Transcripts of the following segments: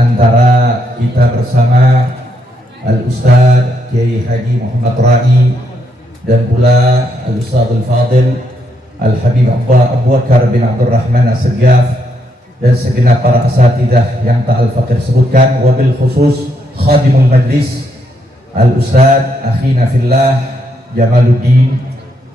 antara kita bersama Al-Ustadz Kiai Haji Muhammad Rai dan pula Al-Ustadz Al-Fadil Al-Habib Abu Bakar bin Abdul Rahman As-Segaf dan segenap para asatidah yang tak al-fakir sebutkan, wabil khusus khadimul majlis Al-Ustadz Akhina Fillah Jamaluddin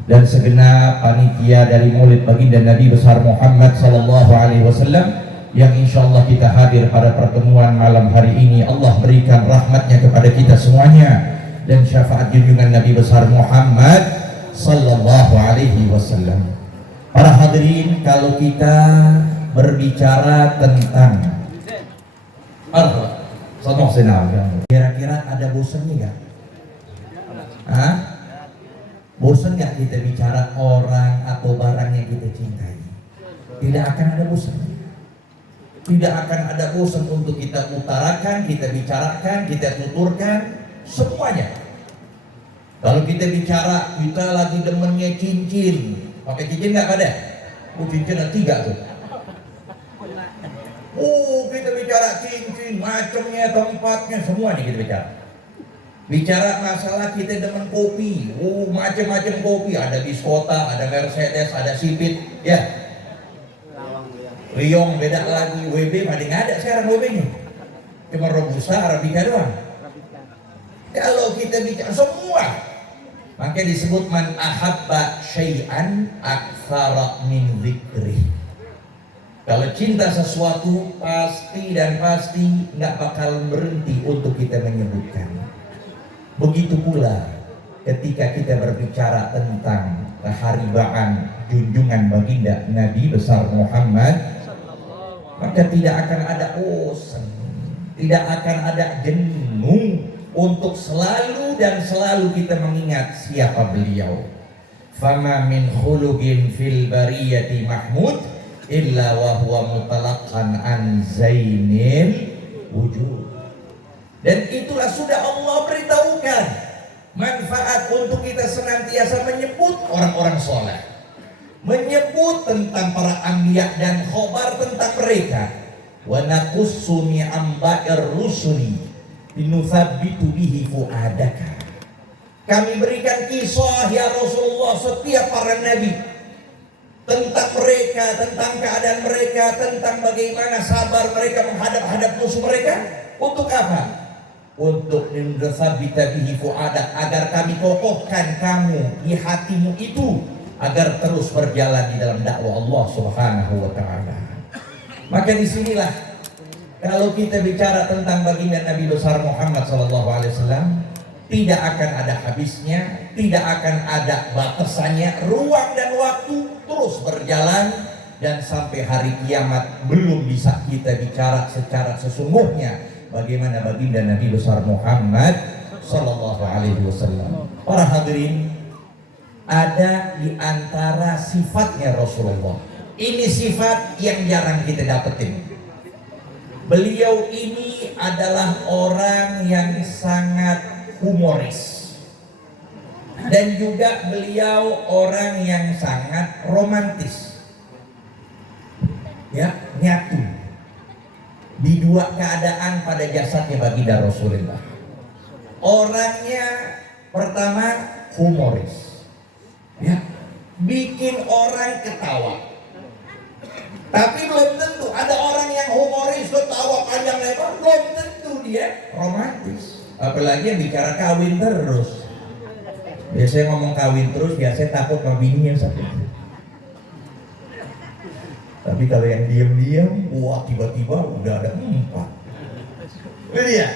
dan segenap panitia dari Maulid Baginda Nabi besar Muhammad sallallahu alaihi wasallam yang insyaallah kita hadir pada pertemuan malam hari ini. Allah berikan rahmatnya kepada kita semuanya dan syafaat junjungan Nabi besar Muhammad sallallahu alaihi wasallam. Para hadirin, kalau kita berbicara tentang kira-kira ada bosannya nggak? Bosan nggak kita bicara orang atau barang yang kita cintai? Tidak akan ada bosannya. Tidak akan ada bosan untuk kita utarakan, kita bicarakan, kita tuturkan semuanya. Kalau kita bicara, kita lagi demennya cincin, pakai cincin nggak ada? Cincin ada 3 tuh. Kita bicara cincin, macamnya, tempatnya, semuanya kita bicara. Bicara masalah kita demen kopi, macam-macam kopi, ada Biskota, ada Mercedes, ada Sipit, ya. Riong beda lagi, WB masih nggak ada sekarang WB-nya, cuma Robusta, Arabica doang. Kalau kita bicara semua, makanya disebut man ahabba syai'an aktsara min dzikri. Kalau cinta sesuatu pasti dan pasti nggak bakal berhenti untuk kita menyebutkan. Begitu pula ketika kita berbicara tentang keharibaan junjungan baginda Nabi besar Muhammad, maka tidak akan ada bosan, tidak akan ada jenuh untuk selalu dan selalu kita mengingat siapa beliau. Fama min khuluqin fil bariyati mahmud illa wa huwa mutalaqan an zainil wujud. Dan itulah sudah Allah beritahukan manfaat untuk kita senantiasa menyebut orang-orang soleh, menyebut tentang para anbiya dan khobar tentang mereka. Wa naqussu min amba'ir rusuli binuthabbitu bihi fuadaka. Kami berikan kisah ya Rasulullah setiap para nabi tentang mereka, tentang keadaan mereka, tentang bagaimana sabar mereka menghadap musuh mereka. Untuk apa? Untuk binuthabbita bihi fuadak, agar kami kokohkan kamu di hatimu itu, agar terus berjalan di dalam dakwah Allah Subhanahu wa taala. Maka disinilah kalau kita bicara tentang baginda Nabi besar Muhammad sallallahu alaihi wasallam, tidak akan ada habisnya, tidak akan ada batasannya, ruang dan waktu terus berjalan, dan sampai hari kiamat belum bisa kita bicara secara sesungguhnya bagaimana baginda Nabi besar Muhammad sallallahu alaihi wasallam. Para hadirin, ada di antara sifatnya Rasulullah. Ini sifat yang jarang kita dapetin. Beliau ini adalah orang yang sangat humoris. Dan juga beliau orang yang sangat romantis. Ya, nyatu. Di dua keadaan pada jasadnya baginda Rasulullah. Orangnya pertama humoris. Ya, bikin orang ketawa. Tapi belum tentu ada orang yang humoris ketawa panjang lebar, belum tentu dia romantis. Apalagi yang bicara kawin terus. Biasanya ngomong kawin terus, biasanya takut sama bininya satu. Tapi kalau yang diam-diam, wah tiba-tiba udah ada 4. Itu dia.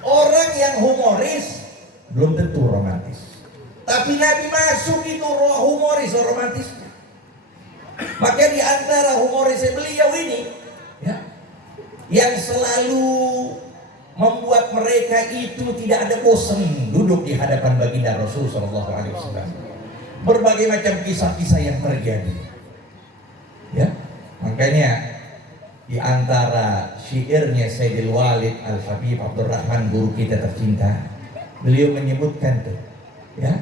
Orang yang humoris belum tentu romantis. Tapi Nabi masuk itu roh humoris, romantis. Maka di antara humorisnya beliau ini, ya, yang selalu membuat mereka itu tidak ada bosan duduk di hadapan baginda Rasul sallallahu alaihi wasallam. Berbagai macam kisah-kisah yang terjadi. Ya, makanya di antara syairnya Sayyidil Walid Al-Habib Abdul Rahman, guru kita tercinta, beliau menyebutkan tuh, ya,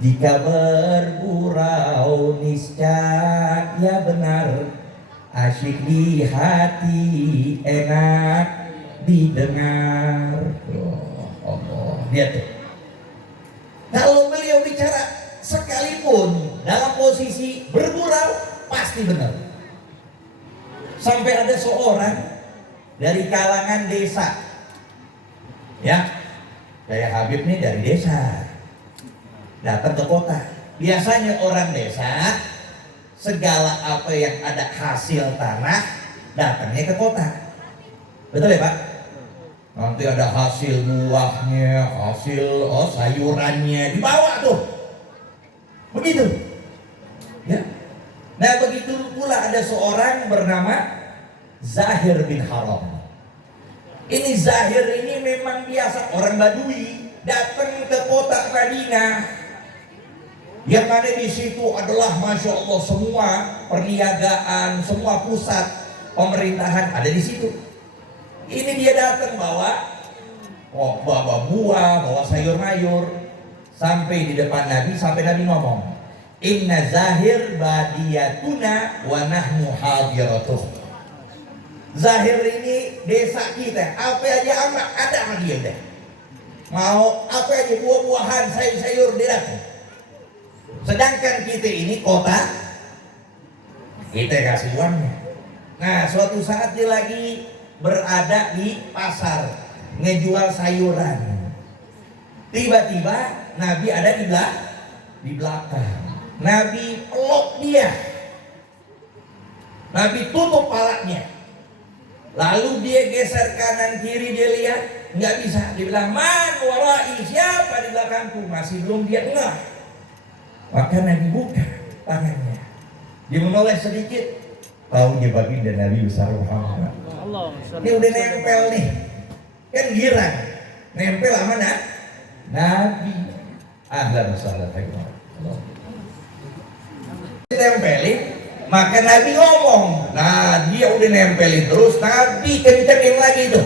jika bergurau niscaya benar, asyik di hati enak didengar. Oh, Allah, lihat tuh. Kalau beliau bicara sekalipun dalam posisi bergurau pasti benar. Sampai ada seorang dari kalangan desa, ya, kayak Habib nih dari desa, datang ke kota. Biasanya orang desa segala apa yang ada hasil tanah datangnya ke kota. Betul ya Pak? Nanti ada hasil buahnya, hasil sayurannya dibawa tuh. Begitu. Ya. Nah, begitu pula ada seorang bernama Zahir bin Haram. Ini Zahir ini memang biasa orang Badui datang ke kota Madinah. Yang ada di situ adalah Masya Allah semua perniagaan, semua pusat pemerintahan ada di situ. Ini dia datang bawa buah, bawa sayur-mayur sampai di depan Nabi, sampai Nabi ngomong, Inna Zahir badiyatuna wa nahnu hadiratuh. Zahir ini desa kita, apa aja ada sama dia deh. Mau apa aja buah-buahan, sayur-sayur dia datang. Sedangkan kita ini kota, kita kasih uangnya. Nah, suatu saat dia lagi berada di pasar ngejual sayuran. Tiba-tiba Nabi ada di belakang. Nabi peluk dia. Nabi tutup palanya. Lalu dia geser kanan kiri, dia lihat nggak bisa. Dia bilang, "Man warai, siapa di belakangku?" Masih belum dia dengar. Maka Nabi buka tangannya. Dia menoleh sedikit. Tahu dia baginda Nabi besar Muhammad. Ini udah nempel nih, kan girang, nempel sama Nabi. Ahlan wasahlan. Tempelin, maka Nabi ngomong. Nah, dia udah nempelin terus. Nabi kencengin lagi itu.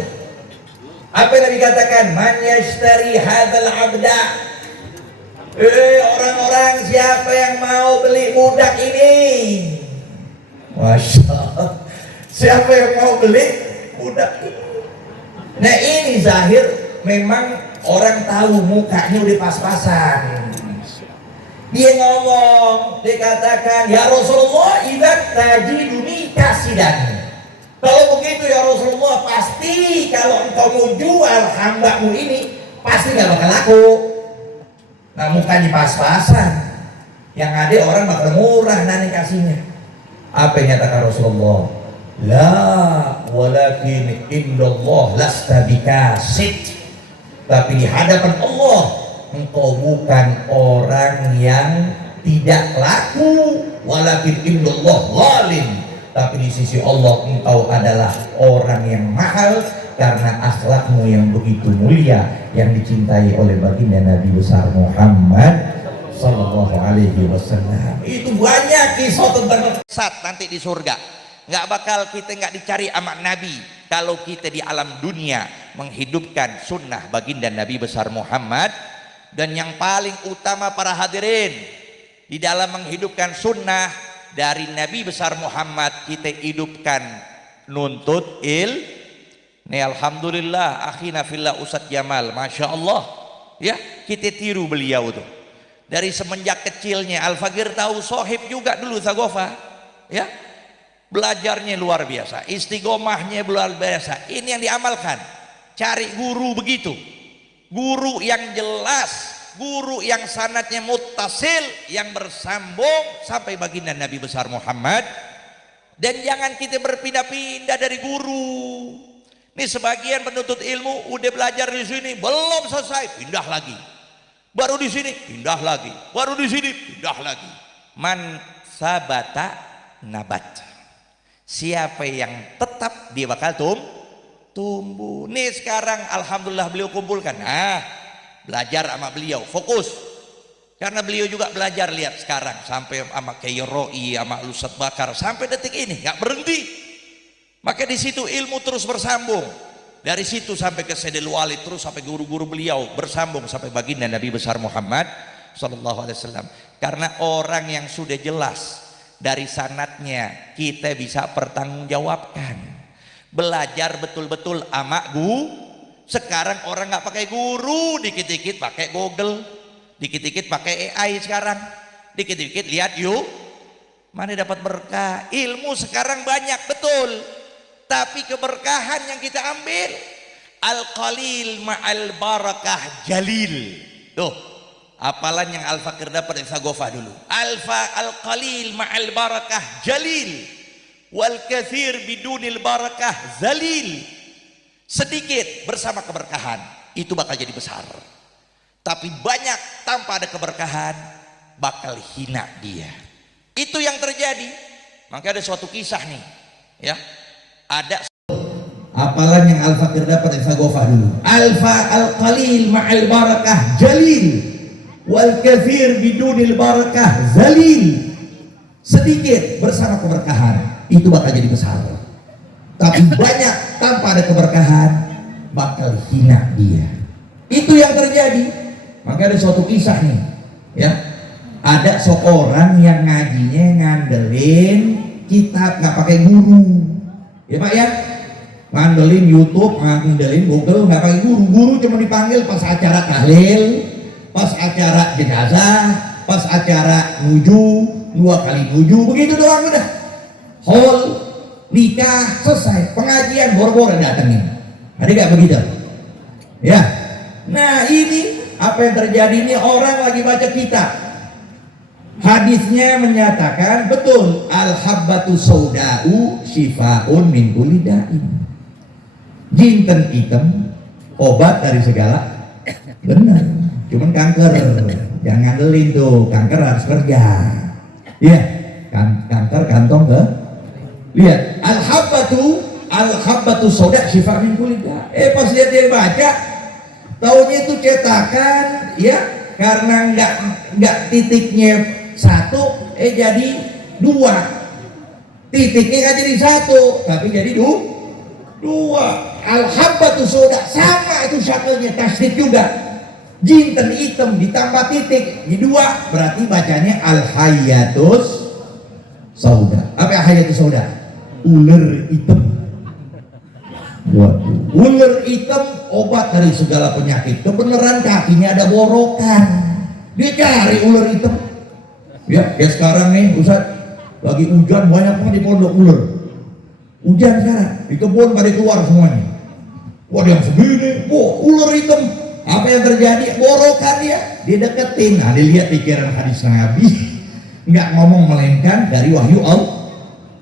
Apa yang Nabi katakan? Man yashtari hadzal abda. Orang-orang siapa yang mau beli budak ini? Masya Allah. Siapa yang mau beli budak ini? Nah, ini Zahir memang orang tahu mukanya udah pas-pasan. Dia ngomong, dia katakan, "Ya Rasulullah, idzat tajiduni kasidan." Kalau begitu ya Rasulullah, pasti kalau engkau mau jual hambamu ini pasti gak bakal laku. Nah, mukanya pas-pasan. Yang ada orang bakal murah nanti kasihnya. Apa yang nyatakan Rasulullah? La walakin indallah lasta bikasid. Tapi di hadapan Allah engkau bukan orang yang tidak laku. Walakin indallah zalim. Tapi di sisi Allah engkau adalah orang yang mahal karena akhlakmu yang begitu mulia yang dicintai oleh baginda Nabi besar Muhammad Sallallahu Alaihi Wasallam. Itu banyak kisah tentang saat nanti di surga. Nggak bakal kita nggak dicari sama Nabi kalau kita di alam dunia menghidupkan sunnah baginda Nabi besar Muhammad. Dan yang paling utama para hadirin di dalam menghidupkan sunnah dari Nabi besar Muhammad, kita hidupkan nuntut Nih alhamdulillah akhina fillah Ustadz Jamal, Masya Allah ya, kita tiru beliau tuh dari semenjak kecilnya. Al-Faqir tahu sohib juga dulu Zagofa ya, belajarnya luar biasa, istiqomahnya luar biasa. Ini yang diamalkan, cari guru begitu, guru yang jelas, guru yang sanadnya muttasil, yang bersambung sampai baginda Nabi besar Muhammad. Dan jangan kita berpindah-pindah dari guru. Nih sebagian penuntut ilmu udah belajar di sini belum selesai, pindah lagi. Baru di sini pindah lagi, baru di sini pindah lagi. Man sabata nabat. Siapa yang tetap dia bakal tumbuh. Nih sekarang alhamdulillah beliau kumpulkan. Nah, belajar sama beliau, fokus. Karena beliau juga belajar, lihat sekarang sampai sama Kiai Roi, sama Ustadz Bakar sampai detik ini nggak berhenti. Maka di situ ilmu terus bersambung. Dari situ sampai ke Sayyidil Walid, terus sampai guru-guru beliau bersambung sampai baginda Nabi besar Muhammad Sallallahu Alaihi Wasallam. Karena orang yang sudah jelas dari sanatnya kita bisa pertanggungjawabkan. belajar betul-betul ama guru. Sekarang orang nggak pakai guru, dikit-dikit pakai Google, dikit-dikit pakai AI sekarang, dikit-dikit lihat yuk, mana dapat berkah. Ilmu sekarang banyak betul, tapi keberkahan yang kita ambil al-qalil ma'al barakah jalil. Tuh apalan yang Al-Fakir dapat dari Sagofah dulu. Al-qalil ma'al barakah jalil wal katsir bidunil barakah zalil. Sedikit bersama keberkahan itu bakal jadi besar, tapi banyak tanpa ada keberkahan bakal hina dia. Itu yang terjadi. Maka ada suatu kisah nih, ya, ada apalan yang Al-Fakir dapat dari Sagofah dulu. Al-qalil ma'al barakah jalil wal katsir bidunil barakah zalil. Sedikit bersama keberkahan itu bakal jadi besar, tapi banyak tanpa ada keberkahan bakal hina dia. Itu yang terjadi. Maka ada suatu kisah nih, ya, ada seorang yang ngajinya ngandelin kitab, nggak pakai guru, ya Pak ya, ngandelin YouTube, ngandelin Google, nggak pakai guru. Guru cuma dipanggil pas acara tahlil, pas acara jenazah, pas acara nuju, 2 kali nuju, begitu doang udah. Hall nikah selesai, pengajian boro-boro datengin. Ada nggak begitu? Ya. Nah ini apa yang terjadi, ini orang lagi baca kitab. Hadisnya menyatakan betul, al-habbatu sauda'u shifaun min kulli da'in. Jinten hitam obat dari segala, benar. Cuman kanker jangan ngandelin tuh, kanker harus kerja. Iya, kanker kantong ke. Lihat, al-habbatu sauda syifa min kulli da'. Pas lihat dia baca, taunya itu cetakan, ya, karena enggak titiknya 1, jadi 2. Titiknya enggak jadi 1, tapi jadi 2. Al-habbatu sauda sama itu syakelnya, tasdid juga. Jinten hitam ditambah titik di 2, berarti bacanya al-hayyatus sauda. Apa al-hayyatus sauda? Ular hitam. Waduh, ular hitam obat dari segala penyakit. Kebenaran kakinya ada borokan, dia cari ular hitam. Ya, kayak sekarang nih Ustaz, lagi hujan banyak banget di pondok ular. Hujan sekarang, di kebun pada keluar semuanya. Wah, yang segini, ular hitam. Apa yang terjadi? Borokan dia deketin. Nah, dilihat pikiran hadis Nabi, nggak ngomong melainkan dari wahyu Allah.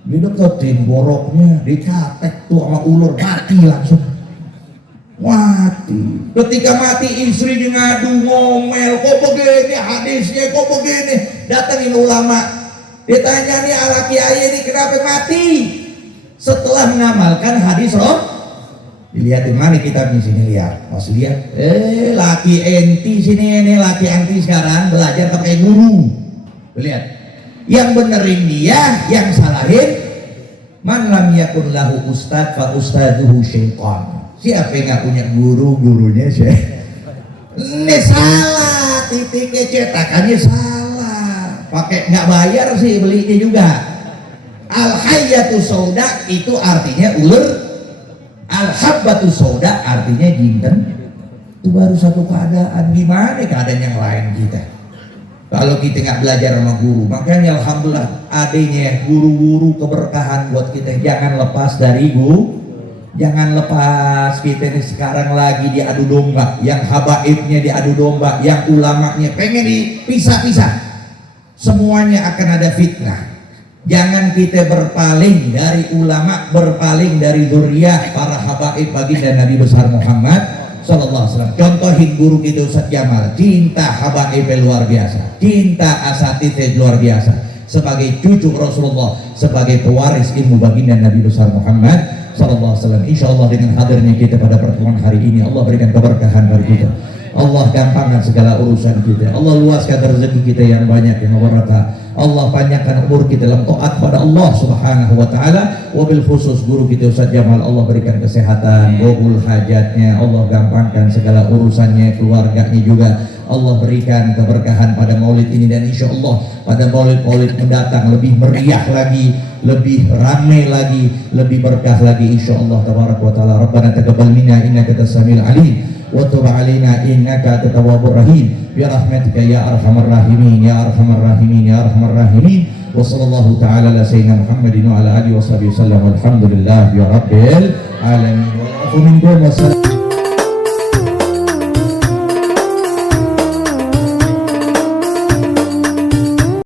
Dia deketin boroknya, dicatek tuh sama ular, mati langsung. Mati. Ketika mati istrinya ngadu, ngomel, kok begini hadisnya, kok begini. Datangin ulama, ditanya nih ala kiai ini kenapa mati? Setelah mengamalkan hadis Roh, dilihatin mana kitabnya sini, lihat. Pas lihat, laki enti sini, ini laki anti sekarang belajar pakai guru. Lihat. Yang benerin dia, yang salahin man lam yakun lahu ustad fa ustaduhu syaitan. Siapa yang gak punya guru, gurunya syaitan. Ini salah, titiknya cetakannya salah, pakai nggak bayar sih belinya juga. Al-hayyatu sauda itu artinya ular, al-habbatu sauda artinya jinten. Itu baru satu keadaan. Gimana keadaan yang lain kita kalau kita nggak belajar sama guru? Makanya alhamdulillah adanya guru-guru keberkahan buat kita. Jangan lepas dari guru, jangan lepas. Kita ini sekarang lagi diadu domba, yang habaibnya diadu domba, yang ulamanya pengen dipisah-pisah. Semuanya akan ada fitnah. Jangan kita berpaling dari ulama, berpaling dari zuriyah para habaib baginda Nabi besar Muhammad Sallallahu Alaihi Wasallam. Contohin guru kita Ustaz Jamal, cinta habaib luar biasa, cinta asatidz luar biasa. Sebagai cucu Rasulullah, sebagai pewaris ilmu baginda Nabi besar Muhammad Sallallahu Alaihi Wasallam. Insya Allah dengan hadirnya kita pada pertemuan hari ini, Allah berikan keberkahan bagi kita. Allah gampangkan segala urusan kita. Allah luaskan rezeki kita yang banyak yang barakah. Allah panjangkan umur kita dalam taat pada Allah Subhanahu wa taala. Wabil khusus guru kita Ustaz Jamal, Allah berikan kesehatan, qabul hajatnya, Allah gampangkan segala urusannya, keluarganya juga. Allah berikan keberkahan pada maulid ini, dan insya Allah pada maulid-maulid mendatang lebih meriah lagi, lebih ramai lagi, lebih berkah lagi insya Allah tabaraka wa taala. Rabbana taqabbal minna innaka antas samiul alim wa tub alaina innaka antat tawwabur rahim bi rahmatika ya arhamar rahimin ya arhamar rahimin ya arhamar rahimin. Wa sallallahu ta'ala ala sayyidina Muhammadin wa ala alihi wa sahbihi wasallam. Walhamdulillahi rabbil alamin. Wa minkum wassalam.